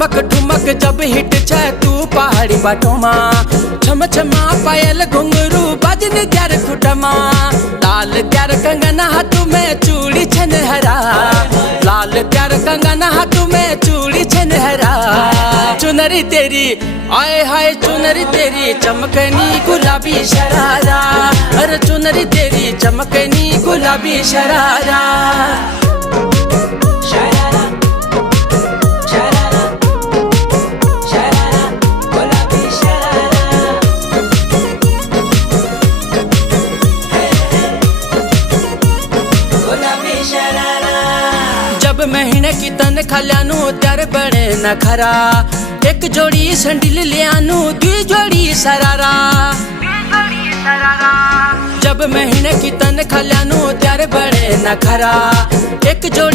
ठुमक ठुमक जब हिट छे तू पहाड़ी बाटोमा, छम छमा पायल घुंघरू बजन त्यार खुटमा, लाल त्यार कंगन हाथ में चूड़ी छन हरा, लाल त्यार कंगन हाथ में चूड़ी छन हरा। चुनरी तेरी आए हाय चुनरी तेरी चमकनी गुलाबी शरारा, अरे चुनरी तेरी चमकनी गुलाबी शरारा। जब महीने की तन खल्यानू त्यार बड़े न खरा, एक जोड़ी संडिल लियानू दुई जोड़ी सरारा। जब महीने की तन खल्यानू त्यार बड़े न खरा, एक जोड़ी